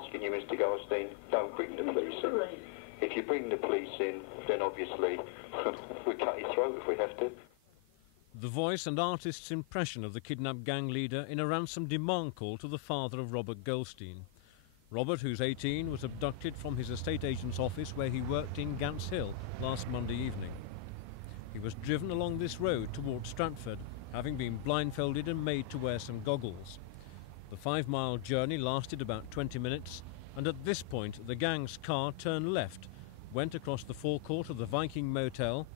asking you, Mr. Goldstein, don't bring the police in. If you bring the police in, then obviously we cut your throat if we have to. The Voice and artist's impression of the kidnapped gang leader in a ransom demand call to the father of Robert Goldstein. Robert, who's 18, was abducted from his estate agent's office where he worked in Gants Hill last Monday evening. He was driven along this road towards Stratford, having been blindfolded and made to wear some goggles. The 5-mile journey lasted about 20 minutes, and at this point the gang's car turned left, went across the forecourt of the Viking Motel,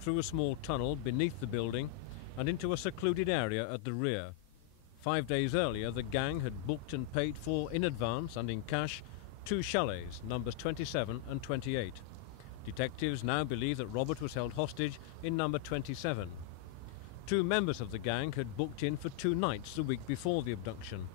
through a small tunnel beneath the building and into a secluded area at the rear. 5 days earlier, the gang had booked and paid for, in advance and in cash, 2 chalets, numbers 27 and 28. Detectives now believe that Robert was held hostage in number 27. 2 members of the gang had booked in for 2 nights the week before the abduction.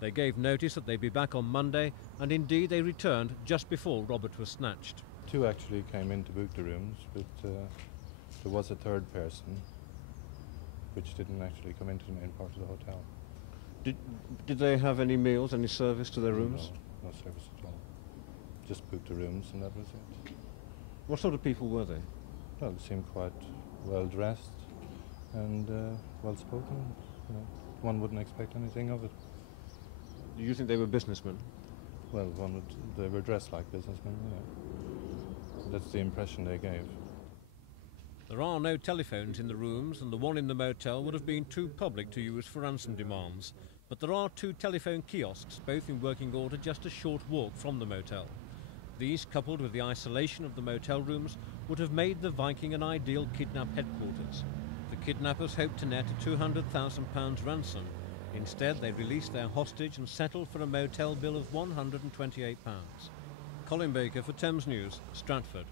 They gave notice that they'd be back on Monday, and indeed they returned just before Robert was snatched. 2 actually came in to book the rooms, but there was a 3rd person which didn't actually come into the main part of the hotel. Did they have any meals, any service to their rooms? No service at all. Just booked the rooms and that was it. What sort of people were they? Well, they seemed quite well dressed and well spoken. You know, one wouldn't expect anything of it. Do you think they were businessmen? Well, they were dressed like businessmen, yeah. That's the impression they gave. There are no telephones in the rooms, and the one in the motel would have been too public to use for ransom demands. But there are 2 telephone kiosks, both in working order, just a short walk from the motel. These, coupled with the isolation of the motel rooms, would have made the Viking an ideal kidnap headquarters. The kidnappers hoped to net a £200,000 ransom. Instead, they released their hostage and settled for a motel bill of £128. Colin Baker for Thames News, Stratford.